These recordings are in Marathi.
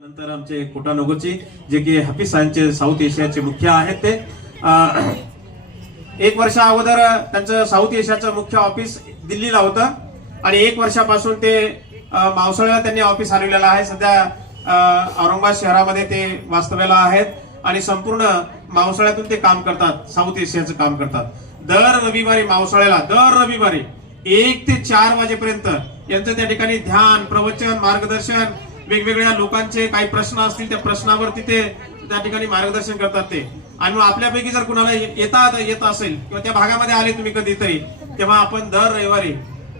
नंतर आमचे कोटानोगोची जे की हाफिज साहेबचे साऊथ एशियाचे मुख्य आहेत ते. अं, एक वर्षा अगोदर त्यांचं साऊथ एशियाचं मुख्य ऑफिस दिल्लीला होतं आणि एक वर्षापासून ते अं, मावसाळ्याला त्यांनी ऑफिस हलवलेलं आहे. सध्या अं, औरंगाबाद शहरामध्ये ते वास्तव्याला आहेत आणि संपूर्ण मावसाळ्यातून ते काम करतात. साऊथ एशियाचं काम करतात. दर रविवारी मावसाळ्याला दर रविवारी एक ते चार वाजेपर्यंत यांचं त्या ठिकाणी ध्यान प्रवचन मार्गदर्शन वेगवेगळ्या लोकांचे काही प्रश्न असतील त्या प्रश्नावरती ते त्या ठिकाणी मार्गदर्शन करतात ते. आणि मग आपल्यापैकी जर कुणाला ये- येता येत असेल किंवा त्या भागामध्ये आले तुम्ही कधीतरी तेव्हा आपण दर रविवारी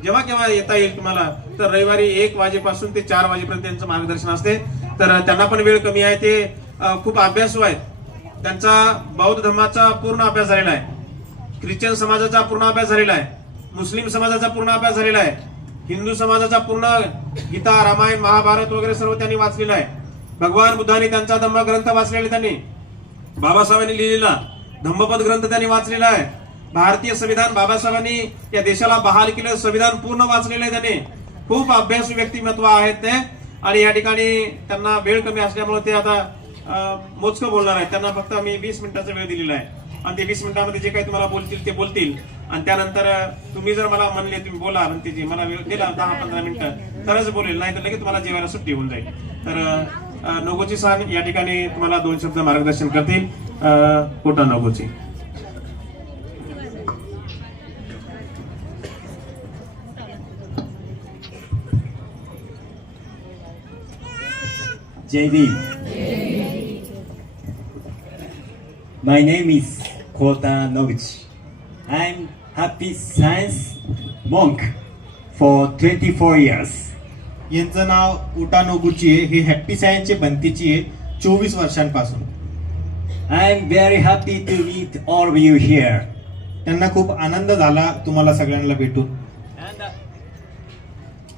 जेव्हा केव्हा येता येईल तुम्हाला तर रविवारी एक वाजेपासून ते चार वाजेपर्यंत त्यांचं मार्गदर्शन असते. तर त्यांना पण वेळ कमी आहे. ते खूप अभ्यासू आहेत. त्यांचा बौद्ध धर्माचा पूर्ण अभ्यास झालेला आहे. ख्रिश्चन समाजाचा पूर्ण अभ्यास झालेला आहे. मुस्लिम समाजाचा पूर्ण अभ्यास झालेला आहे. हिंदू समाजाचा पूर्ण गीता रामायण महाभारत वगैरे सर्व त्यांनी वाचलेलं आहे. भगवान बुद्धांनी त्यांचा धम्मग्रंथ वाचलेला त्यांनी. बाबासाहेबांनी लिहिलेला धम्मपद ग्रंथ त्यांनी वाचलेला आहे. भारतीय संविधान बाबासाहेबांनी या देशाला बहाल केलं संविधान पूर्ण वाचलेलं आहे त्यांनी. खूप अभ्यासू व्यक्तिमत्व आहेत ते. आणि या ठिकाणी त्यांना वेळ कमी असल्यामुळे ते आता अं, मोजकं बोलणार आहेत. त्यांना फक्त मी वीस मिनिटाचा वेळ दिलेला आहे. आणि ते वीस मिनिटामध्ये जे काही तुम्हाला बोलतील ते बोलतील. आणि त्यानंतर तुम्ही जर मला म्हणले तुम्ही बोला आणि ते जे मला वेळ दिला दहा पंधरा मिनिटं तरच बोलेल नाही तर लगेच तुम्हाला जेवायला सुट्टी होऊन जाईल. तर नगोची सान या ठिकाणी तुम्हाला दोन शब्द मार्गदर्शन करतील. अं, Kota नगोची. JD. My name is Kota Noguchi. I'm happy science monk for 24 years. यांचं नाव उटा नोगुची आहे हे हॅप्पी सायन्सचे बनतीची आहे चोवीस वर्षांपासून I'm very happy to meet all of you here. त्यांना खूप आनंद झाला तुम्हाला सगळ्यांना भेटून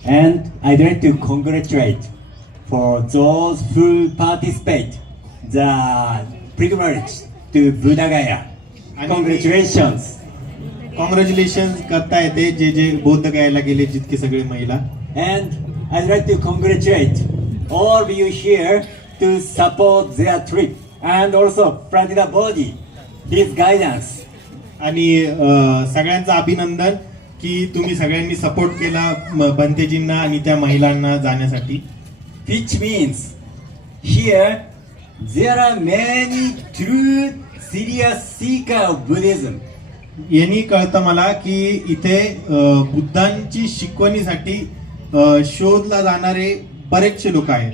And I'd like to congratulate for those who participate the pilgrimage to Buddha congratulations congratulations करता येते. जे जे बोध गायला गेले जितके सगळे महिला. And I like to congratulate all be you share to support the R three and also प्रांतिदा बॉजी हिज गायडन्स आणि सगळ्यांचं अभिनंदन की तुम्ही सगळ्यांनी सपोर्ट केला बंतेजींना आणि त्या महिलांना जाण्यासाठी. विच मीन्स हिअर झे are are many true serious C कॅ यांनी कळतं मला की इथे बुद्धांची शिकवणीसाठी शोधला जाणारे बरेचसे लोक आहेत.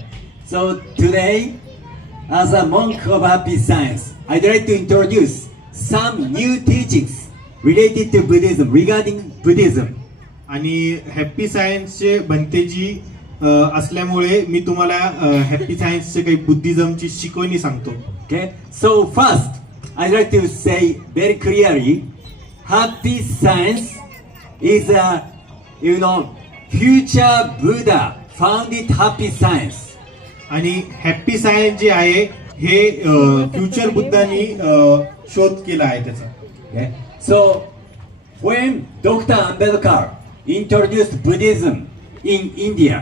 सो रेज अ मं ख बॉपी सायन्स आय द आय ते इंट्रोड्यूज साम न्यू थिजिक्स विडेटिक ते ब्रिडेझम विगादिक वृद्धिझम आणि हॅप्पी सायन्सचे भंतेजी असल्यामुळे मी तुम्हाला हॅप्पी सायन्सचे काही बुद्धिझमची शिकवणी सांगतो. Okay so first I'd like to say very clearly, happy science is a, you know, future Buddha founded happy science. आणि हॅप्पी सायन्स जे आहे हे फ्युचर बुद्धांनी अ, शोध केला आहे त्याचा Okay, so when Dr. Ambedkar introduced Buddhism in India,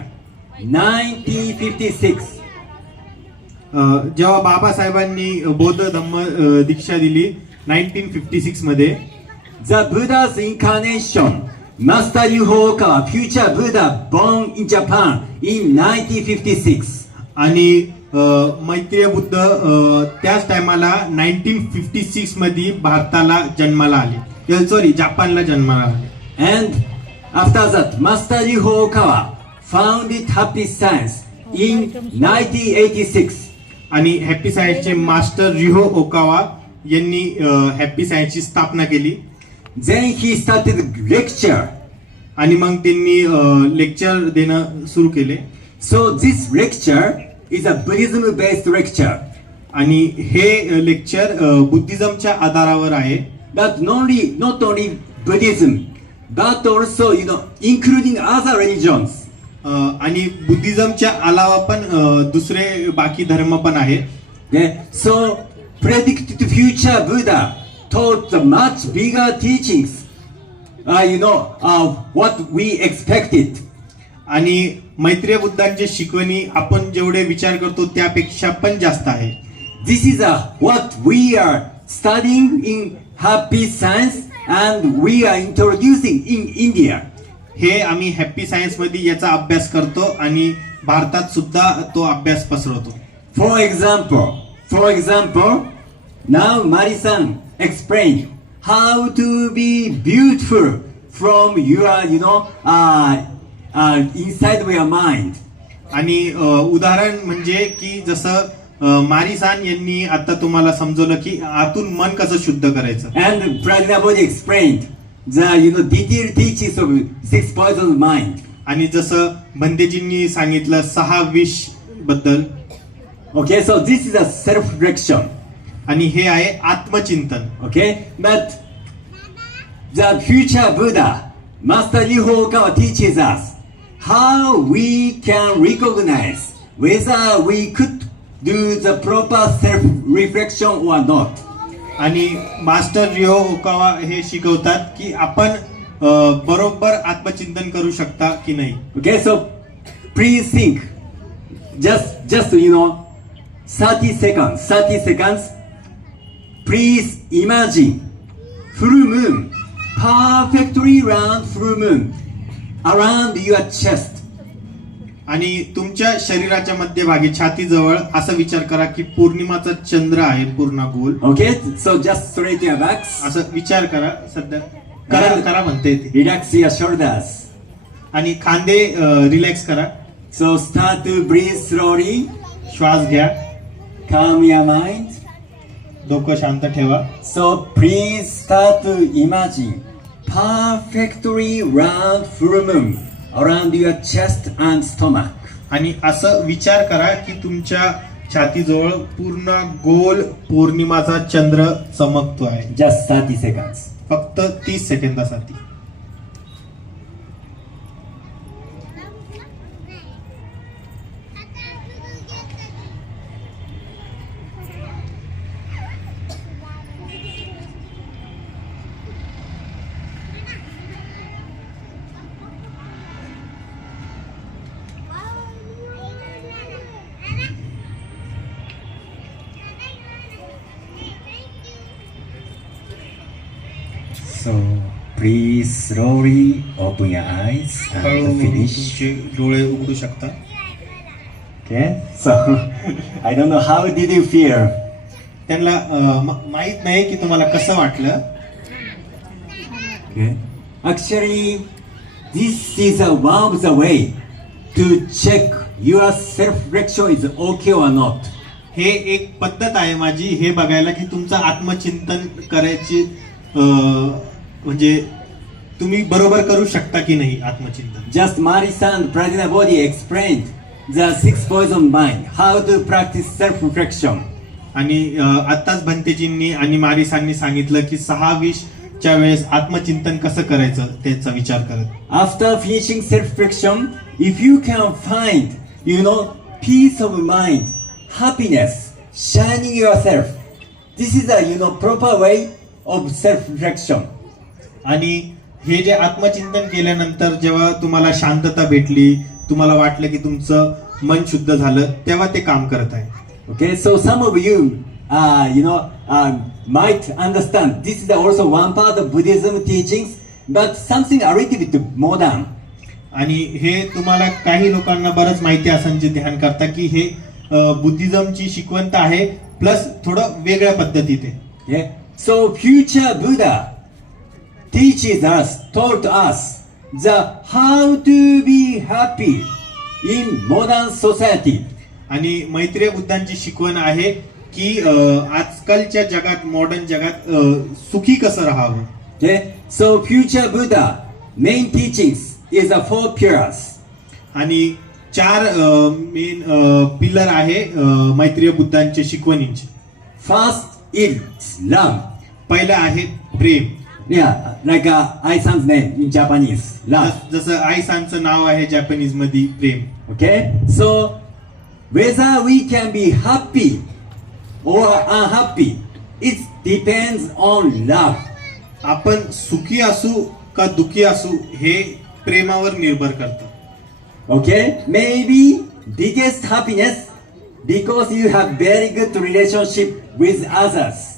1956, अ, जेव्हा बाबासाहेबांनी बौद्ध धम्म दीक्षा दिली नाईन्टीन फिफ्टी सिक्समध्ये बुधा इन्कार्नेशन मास्टर युहोका future Buddha Bong in Japan in nineteen fifty six. आणि मैत्रीय बुद्ध त्याच टायमाला नाईन्टीन फिफ्टी सिक्समध्ये भारताला जन्माला आले. सॉरी जपानला जन्माला आले. अँड आफ्टर दॅट मास्टर खावा found it happy science in nineteen eighty six. आणि हॅपी सायन्सचे मास्टर रिहो ओकावा यांनी हॅपी सायन्सची स्थापना केली. जेन ही स्थापित लेक्चर आणि मग त्यांनी लेक्चर देणं सुरू केले. So this lecture is a Buddhism based lecture आणि हे लेक्चर बुद्धिझमच्या आधारावर आहे. That नॉटली not only Buddhism that also you know including आज अ रिलिजन्स आणि बुद्धिझमच्या अलावा पण दुसरे बाकी धर्म पण आहे so predict the future Buddha thought the much bigger teachings you know what we expected आणि मैत्रीय बुद्धांचे शिकवणी आपण जेवढे विचार करतो त्यापेक्षा पण जास्त आहे. This is a what we are studying in happy science and we are introducing in India हे आम्ही हॅप्पी सायन्समध्ये याचा अभ्यास करतो आणि भारतात सुद्धा तो अभ्यास पसरवतो. फॉर एक्झाम्पल फॉर एक्झाम्पल नाव Morrison explain how to be beautiful from your you know inside your mind आणि उदाहरण म्हणजे की जसं मारिसान यांनी आता तुम्हाला समजवलं की आतून मन कसं शुद्ध करायचं. And for example explain you know, detailed teachings of six points of mind. आणि जसं बंदेजींनी सांगितलं सहा विषबद्दल Okay, so this is a self-reflection. आणि हे आहे आत्मचिंतन Okay, but the future Buddha, Master Niho Okawa teaches us how we can recognize whether we could do the proper self-reflection or not. आणि मास्टर रिओ ओकावा हे शिकवतात की आपण बरोबर आत्मचिंतन करू शकता की नाही. Okay so pre sink just just you know thirty second thirty second please imagine through moon perfectly round through moon around your chest आणि तुमच्या शरीराच्या मध्यभागी छाती जवळ असा विचार करा की पौर्णिमाचा चंद्र आहे पूर्ण गोल ओके सो जस्ट सोडे असं विचार करा सध्या. करा करा म्हणते आणि खांदे रिलॅक्स करा. सो स्थात ब्रिस रोरी श्वास घ्या. काम या माइंड डोकं शांत ठेवा. सो फ्री स्थात इमाजी फा फॅक्टरी रात फुरम around your chest and stomach. आणि असं विचार करा की तुमच्या छातीजवळ पूर्ण गोल पौर्णिमाचा चंद्र चमकतो आहे Just 30 seconds. फक्त तीस सेकंदासाठी So please slowly open your eyes and हळूहळू finish. तुमचे डोळे उघडू शकता Okay. So I don't know how did you feel. त्यांना अं, म- माहीत नाही की तुम्हाला कसं वाटलं Okay. Actually, this is a one of the way to check your self-reflection is okay or not. हे एक पद्धत आहे माझी हे बघायला की तुमचं आत्मचिंतन करायची अं, म्हणजे तुम्ही बरोबर करू शकता की नाही आत्मचिंतन? Just Mari sun प्रजना body explain the six point on mind how to practice self reflection आणि आत्ताच भंतेजींनी आणि मारिसांनी सांगितलं की सहा विश च्या वेळेस आत्मचिंतन कसं करायचं त्याचा विचार करत. After finishing self reflection if you can find you know peace of mind happiness shining your self this is a you know proper way of self reflection आणि हे जे आत्मचिंतन केल्यानंतर जेव्हा तुम्हाला शांतता भेटली तुम्हाला वाटलं की तुमचं मन शुद्ध झालं तेव्हा ते काम करत आहे. Okay so some of you you know might understand this is also one part of Buddhism teaching but something अवेटी with modern आणि हे तुम्हाला काही लोकांना बरंच माहिती असं जे ध्यान करता की हे बुद्धिझमची शिकवंत आहे प्लस थोडं वेगळ्या पद्धतीत आहे. So future Buddha teaches us, taught us the how to be happy in modern society. आणि मैत्रीय बुद्धांची शिकवण आहे की आजकालच्या जगात मॉडर्न जगात सुखी कसं राहावं? So future Buddha main teachings is a four pures आणि चार मेन पिलर आहे मैत्रीय बुद्धांच्या शिकवणींचे. फास्ट इन लव्ह पहिलं आहे प्रेम. Yeah, like uh, Ai-san's name in Japanese, love. जस- जसं आई सांचं नाव आहे जॅपनीज मध्ये प्रेम Okay, so whether we can be happy or unhappy, it depends on love. आपण सुखी असू का दुखी असू हे प्रेमावर निर्भर करतं Okay, maybe biggest happiness because you have very good relationship with others.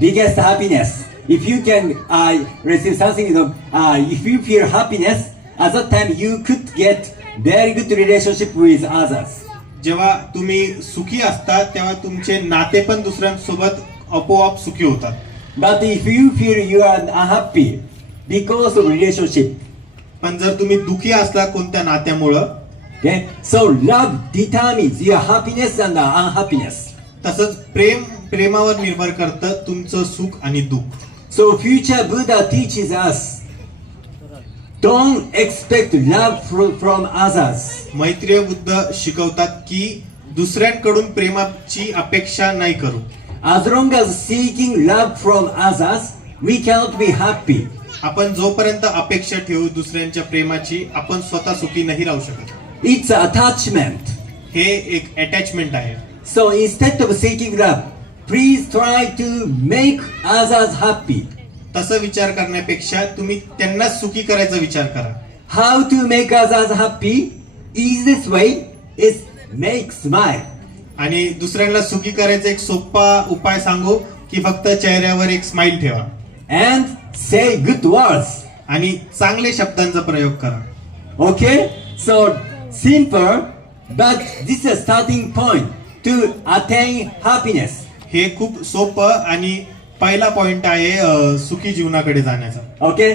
Biggest happiness. If you can uh, receive something, you know, uh, if you feel happiness, at that time you could get very good relationship with others. जेव्हा तुम्ही सुखी असता तेव्हा तुमचे नाते पण दुसऱ्यांसोबत आपोआप सुखी होतात But if you feel you are unhappy because of relationship, पण जर तुम्ही दुखी असला कोणत्या नात्यामुळं okay, so love determines your happiness and unhappiness. तसंच प्रेम प्रेमावर निर्भर करत तुमचं सुख आणि दुःख. So future Buddha teach is us don't expect love from others Maitreya Buddha शिकवतात की दुसऱ्यांकडून प्रेमाची अपेक्षा नाही करू. As long as seeking love from others we cannot be happy आपण जोपर्यंत अपेक्षा ठेवू दुसऱ्यांच्या प्रेमाची आपण स्वतः सुखी नाही राहू शकत. इट्स अटॅचमेंट हे एक अटॅचमेंट आहे. So instead of seeking love please try to make us us happy तसं विचार करण्यापेक्षा तुम्ही त्यांना सुखी करायचा विचार करा. How to make us us happy is this way is make smile आणि दुसऱ्यांना सुखी करायचा एक सोपा उपाय सांगू की फक्त चेहऱ्यावर एक स्माइल ठेवा. अँड से गुड वर्ड्स आणि चांगले शब्दांचा प्रयोग करा. Okay so simple but this a starting point to attain happiness हे खूप सोपं आणि पहिला पॉइंट आहे सुखी जीवनाकडे जाण्याचा. Okay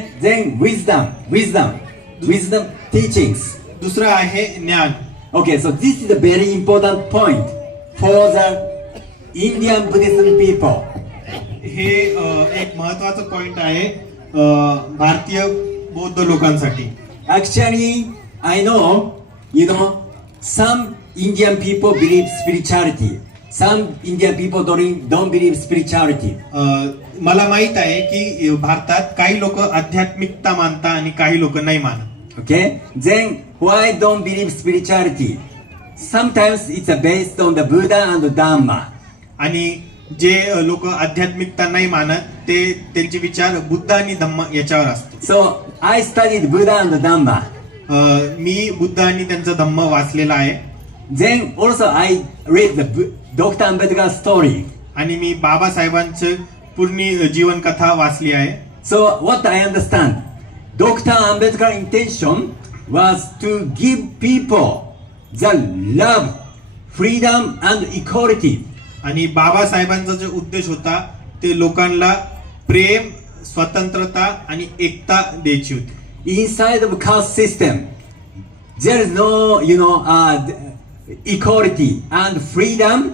wisdom wisdom wisdom teaching दुसरं आहे ज्ञान. Okay so this is a very important point for the Indian Buddhist people हे एक महत्वाचं पॉइंट आहे भारतीय बौद्ध लोकांसाठी. Actually I know you know some Indian people believe spirituality Some Indian people don't, don't believe spirituality. Uh, मला माहीत आहे की भारतात काही लोक आध्यात्मिकता मानता आणि काही लोक नाही मानत. Okay Gen Y don't believe spirituality sometimes it's a based on the Buddha and the Dhamma आणि जे लोक आध्यात्मिकता नाही मानत ते त्यांचे विचार बुद्ध आणि धम्म याच्यावर असतो. So I study the Buddha and the Dhamma मी बुद्ध आणि त्यांचा धम्म वाचलेला आहे. Then also I read the doctor Ambedkar story आणि मी बाबासाहेबांचं पूर्ण जीवनकथा वाचली आहे. So what I understand doctor Ambedkar intention was to give people the love freedom and equality आणि बाबासाहेबांचा जो उद्देश होता ते लोकांना प्रेम स्वतंत्रता आणि एकता द्यायची होती. इन साय खास सिस्टम जर no you know equality and freedom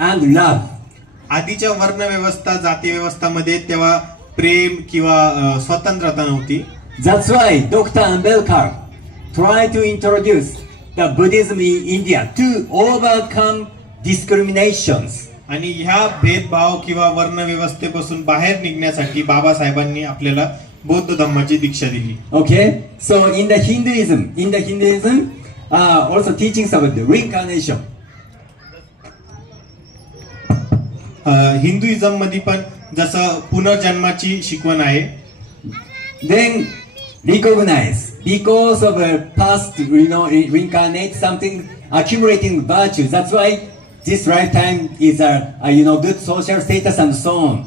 and love आधीच्या वर्णव्यवस्था जाती व्यवस्थामध्ये तेव्हा प्रेम किंवा स्वतंत्रता नव्हती. That's why doctor Ambedkar try to introduce the Buddhism in India to overcome discrimination आणि ह्या भेदभाव किंवा वर्ण व्यवस्थेपासून बाहेर निघण्यासाठी बाबासाहेबांनी आपल्याला बौद्ध धम्माची दीक्षा दिली. Okay so in the Hinduism in the Hinduism also teachings about the reincarnation हिंदुइझममध्ये पण जसं पुनर्जन्माची शिकवण आहे. Then recognize because of past no reconnect something accumulating value that's why this right time is a you know good social status and so on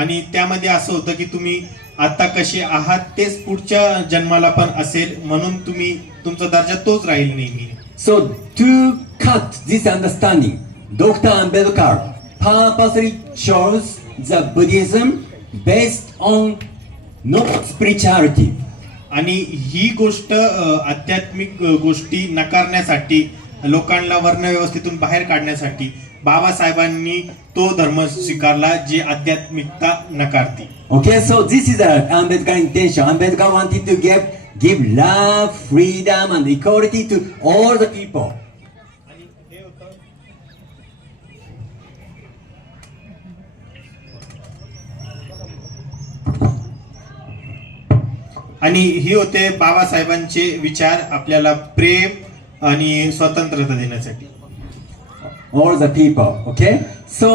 आणि त्यामध्ये असं होतं की तुम्ही आता कसे आहात तेच पुढच्या जन्माला पण असेल म्हणून तुम्ही तुमचा दर्जा तोच राहील नेहमी. So to cut this understanding doctor Ambedkar purposely chose the Buddhism based on not spirituality. आणि ही गोष्ट अ, आध्यात्मिक अ, गोष्टी नकारण्यासाठी लोकांना वर्ण व्यवस्थेतून बाहेर काढण्यासाठी बाबासाहेबांनी तो धर्म स्वीकारला जे आध्यात्मिकता नकारते Okay, so this is a Ambedkar intention. Ambedkar wanted to give give love, freedom, and equality to all the people. आणि ही होते बाबासाहेबांचे विचार आपल्याला प्रेम आणि स्वतंत्रता देण्यासाठी all the people. Okay, so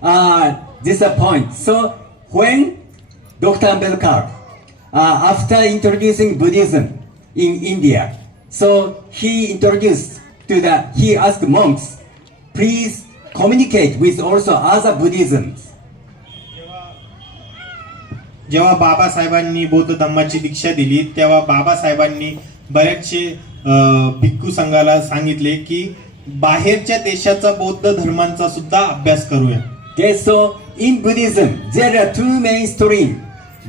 uh, this is a point. So when Dr. Ambedkar, uh, after introducing Buddhism in India, So he introduced to the, he asked monks, please communicate with also other Buddhisms. जेव्हा बाबासाहेबांनी बौद्ध धम्माची दीक्षा दिली तेव्हा बाबासाहेबांनी बरेचसे भिक्खू संघाला सांगितले की बाहेरच्या देशाचा बौद्ध धर्मांचा सुद्धा अभ्यास करूया. So in Buddhism there are two main stream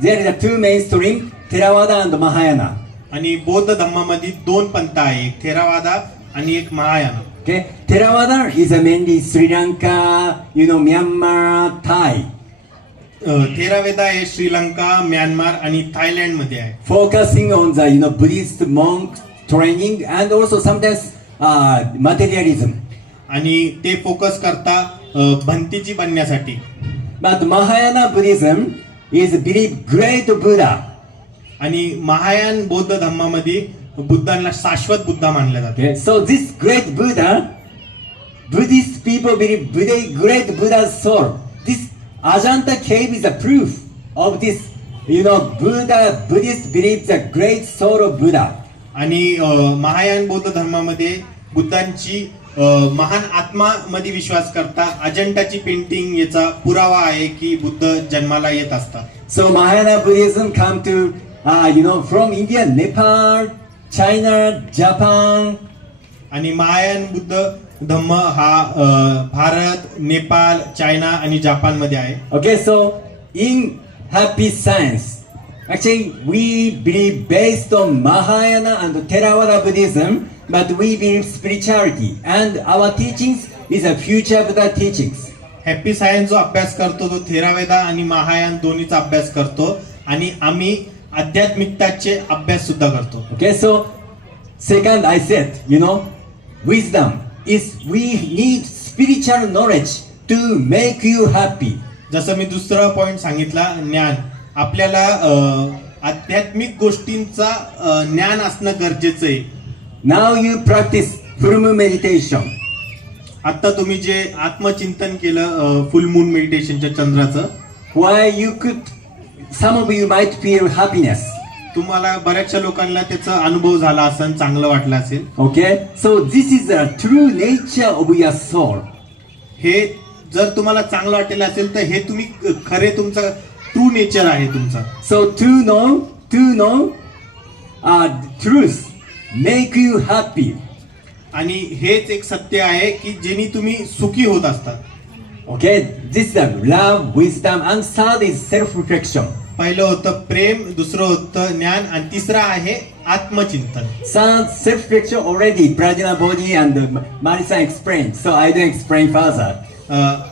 there are two main stream Theravada and Mahayana आणि बौद्ध धम्मामध्ये दोन पंथ आहे एक थेरावादा आणि एक Mahayana okay Theravada is a mainly Sri Lanka you know Myanmar Thai Theravada आहे श्रीलंका म्यानमार आणि थायलंडमध्ये आहे focusing on the you know priest monk training and also sometimes materialism आणि ते फोकस करता भंतीची बनण्यासाठी. But Mahayana Buddhism is believe great Buddha आणि महायान बौद्ध धर्मामध्ये बुद्धांना शाश्वत बुद्धा मानले जाते so this great Buddha Buddhist people believe great Buddha sort This Ajanta cave is a proof of this. You know, Buddha, Buddhist believes the great soul of Buddha. आणि अं, महायान बौद्ध धर्मामध्ये बुद्धांची अं, महान आत्मा मध्ये विश्वास करता अजंटाची पेंटिंग याचा पुरावा आहे की बुद्ध जन्माला येत असतात So Mahayana Buddhism come to, uh, you know, from India, Nepal, China, Japan. आणि महायान बुद्ध Dhamma हा भारत नेपाळ चायना आणि जपानमध्ये आहे Okay, so in Happy Science, actually we believe based on Mahayana and Theravada Buddhism, but we believe spirituality and our teachings is a future Buddha teachings. Happy science जो अभ्यास करतो तो थेरावेदा आणि महायान दोन्हीचा अभ्यास करतो आणि आम्ही आध्यात्मिकताचे अभ्यास सुद्धा करतो Okay, so second I said, you know, wisdom is we need spiritual knowledge to make you happy. जसं मी दुसरा पॉइंट सांगितला ज्ञान आपल्याला अं, आध्यात्मिक गोष्टींचा अं, ज्ञान असणं गरजेचं आहे Now you practice full moon meditation. आता तुम्ही जे आत्मचिंतन केलं फुल मून मेडिटेशनच्या चंद्राचं Why you could, some of you might feel happiness. तुम्हाला बऱ्याचशा लोकांना त्याचा अनुभव झाला असेल चांगलं वाटलं असेल. Okay so this is a true nature of your soul हे जर तुम्हाला चांगलं वाटलं असेल तर हे तुम्ही खरे तुमचं ट्रू नेचर आहे तुमचं. So true no true no truth make you happy आणि हेच एक सत्य आहे की जेणी तुम्ही सुखी होत असतात okay this love wisdom and soul is self reflection पहिलं होतं प्रेम दुसरं होतं ज्ञान आणि तिसरं आहे आत्मचिंतन. सर सिफ्ट पिक्चर ऑलरेडी प्रजना बोजी Marisa explain so I don't explain फार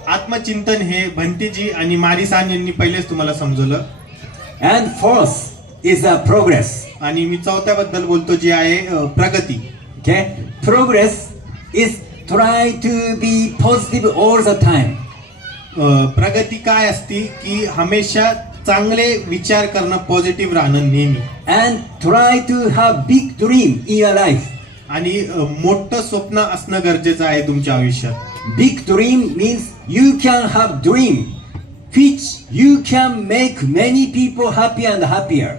आत्मचिंतन हे भंतीजी आणि मारिसान यांनी पहिलेच तुम्हाला समजवलं. And fourth is a progress आणि मी चौथ्याबद्दल बोलतो जी आहे प्रगती. Okay progress is try to be positive all the time प्रगती काय असती की हमेशा चांगले विचार करणं पॉझिटिव्ह राहणं नेहमी. And try to have big dream in your life आणि मोठं स्वप्न असणं गरजेचं आहे तुमच्या आयुष्यात. Big dream means you can have dream which you can make many people happy and happier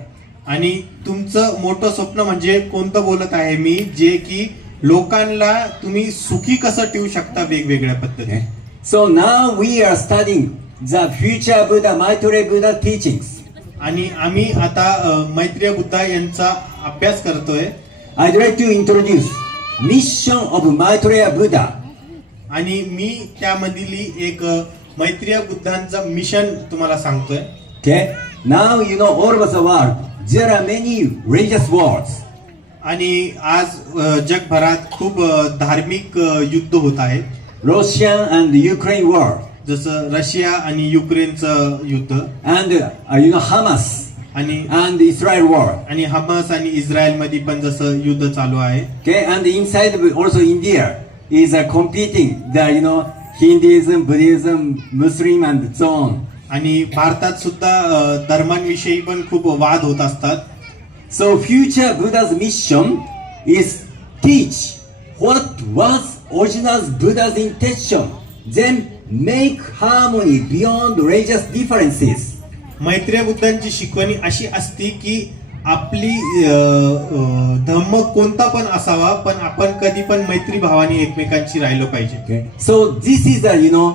आणि तुमचं मोठं स्वप्न म्हणजे कोणतं बोलत आहे मी? जे की लोकांना तुम्ही सुखी कसं ठेवू शकता वेगवेगळ्या पद्धतीने. सो ना we are starting the future Buddha, Maitreya Buddha teachings. आणि आम्ही आता अं, मैत्रीय बुद्धा यांचा अभ्यास करतोय I'd like to introduce mission of Maitreya Buddha. आणि मी त्यामधली एक अं, मैत्रीय बुद्धांचं मिशन तुम्हाला सांगतोय Okay. Now you know all over the world there are many religious wars. आणि आज अं, जगभरात खूप अं, धार्मिक अं, युद्ध होत आहेत Russia and Ukraine war जसं रशिया आणि युक्रेनचं युद्ध and uh, you know Hamas आणि and Israel war. आणि हमास आणि इस्रायल मध्ये पण जसं युद्ध चालू आहे Okay, and inside of also India is uh, competing the you know Hinduism, Buddhism, Muslim, and so on. आणि भारतात सुद्धा अं, धर्मांविषयी पण खूप वाद होत असतात So future Buddha's mission is teach what was original Buddha's intention, then make harmony beyond religious differences. Maitreya बुद्धांची शिकवणी अशी असती की आपली अ, अ, धम्म कोणता पण असावा पण आपण कधी पण मैत्री भावाने एकमेकांशी राहिलो पाहिजे this is a you know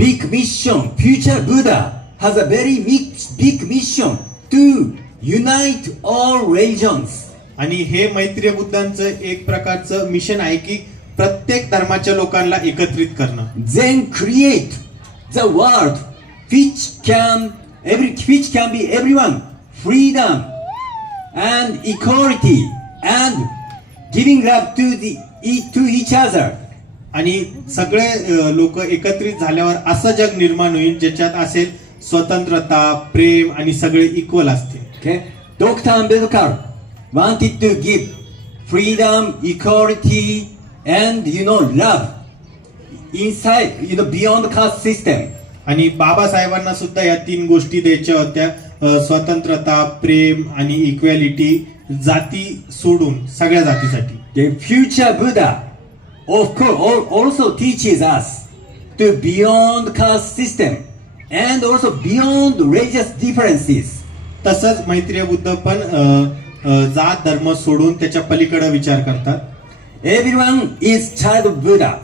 big mission. Future Buddha has a very big, big mission to unite all religions. आणि हे मैत्रीय बुद्धांचं एक प्रकारचं मिशन आहे की प्रत्येक धर्माच्या लोकांना एकत्रित करणं. Then create the world which can every which can be every one freedom and equality and giving love to the to each other आणि सगळे लोक एकत्रित झाल्यावर असं जग निर्माण होईल ज्याच्यात असेल स्वतंत्रता प्रेम आणि सगळे इक्वल असते doctor Ambedkar wanted to give freedom equality and you know love inside you know beyond caste system. आणि बाबासाहेबांना सुद्धा या तीन गोष्टी द्यायच्या होत्या अ, स्वतंत्रता प्रेम आणि इक्वॅलिटी जाती सोडून सगळ्या जातीसाठी The future Buddha, of course, al- also teaches us to beyond caste system and also beyond religious differences. तसंच मैत्रीय बुद्ध पण अ, अ, जात धर्म सोडून त्याच्या पलीकडे विचार करतात Everyone is child of Buddha.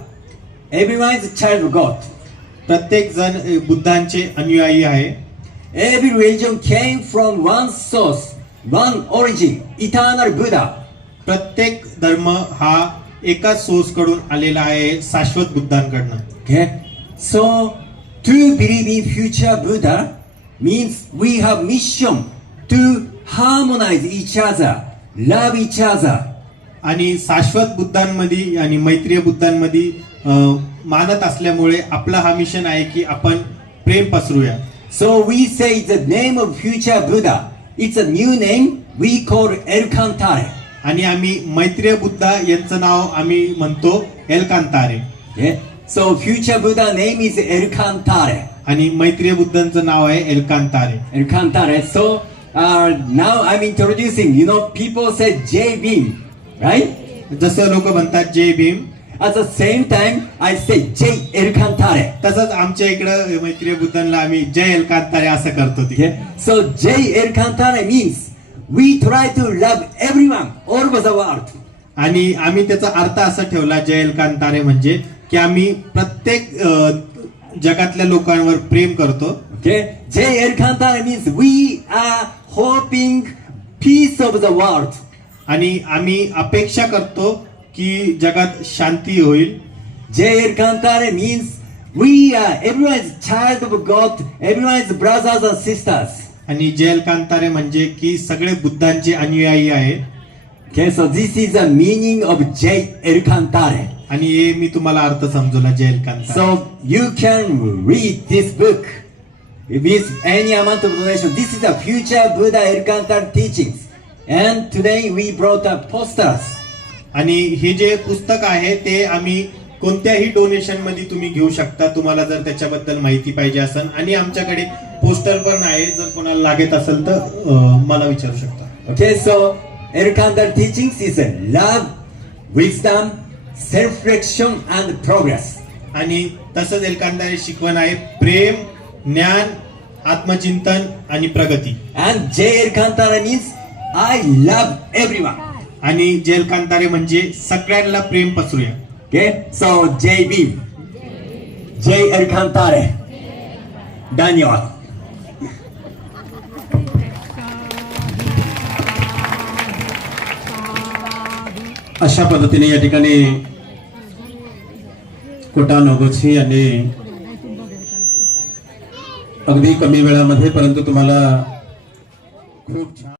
Everyone is child of प्रत्येक जण बुद्धांचे अनुयायी आहे. Every religion came from one source one origin eternal Buddha प्रत्येक धर्म हा एकाच सोर्सकडून आलेला आहे शाश्वत बुद्धांकडनं. Okay so to believe in future Buddha means we have mission to harmonize each other love each other आणि शाश्वत बुद्धांमध्ये आणि मैत्रीय बुद्धांमध्ये मानत असल्यामुळे आपला हा मिशन आहे की आपण प्रेम पसरूया. So we say is a name of future Buddha it's a new name we call एलकांतारे आणि आम्ही मैत्रीय बुद्धा यांचं नाव आम्ही म्हणतो एलकांतारे. So future Buddha name is एलकांतारे आणि मैत्रीय बुद्धांचं नाव आहे एलकांतारे. एलकांतारे so now I am introducing you know people say जे बी राईट जसं लोक म्हणतात जय भीम असं सेम टाइम आय से जय एरकांतारे तसंच आमच्या इकडं मैत्री बुद्धांना आम्ही जय एरकांतारे असं करतो तिथे. सो जय एरकांतारे means we try to love every one or बजावा अर्थ आणि आम्ही त्याचा अर्थ असा ठेवला जय एलकांतारे म्हणजे की आम्ही प्रत्येक जगातल्या लोकांवर प्रेम करतो. ओके जय एरकांतारे means we are hoping peace of the world आणि आम्ही अपेक्षा करतो की जगात शांती होईल. जय हिर कांतारे means we are everyone is child of God everyone is brothers and sisters आणि जय हिर म्हणजे की सगळे बुद्धांचे अनुयायी आहे के so this is the meaning of जय हिर कांतारे. आणि हे मी तुम्हाला अर्थ समजवला जय हिर so you can read this book with any amount of donation this is a future Buddha हिर कांतारे teachings And today we brought up posters. आणि हे जे पुस्तक आहे ते आम्ही कोणत्याही डोनेशनमध्ये तुम्ही घेऊ शकता. तुम्हाला जर त्याच्याबद्दल माहिती पाहिजे असेल आणि आमच्याकडे पोस्टर पण आहे जर कोणाला लागत असेल तर अं, मला विचारू शकता. Okay, so Elkantare teachings is a love, wisdom, self-reflection and progress. आणि तसंच एलकांतारे शिकवण आहे प्रेम ज्ञान आत्मचिंतन आणि प्रगती. And J. Elkantare means I love everyone. आणि जेल कांतारे म्हणजे सगळ्यांना प्रेम पसरूया Okay, so JB, J Elkantare. Daniel. अशा पद्धतीने या ठिकाणी कोटा नोगोची यांनी अगदी कमी वेळामध्ये परंतु तुम्हाला खूप छान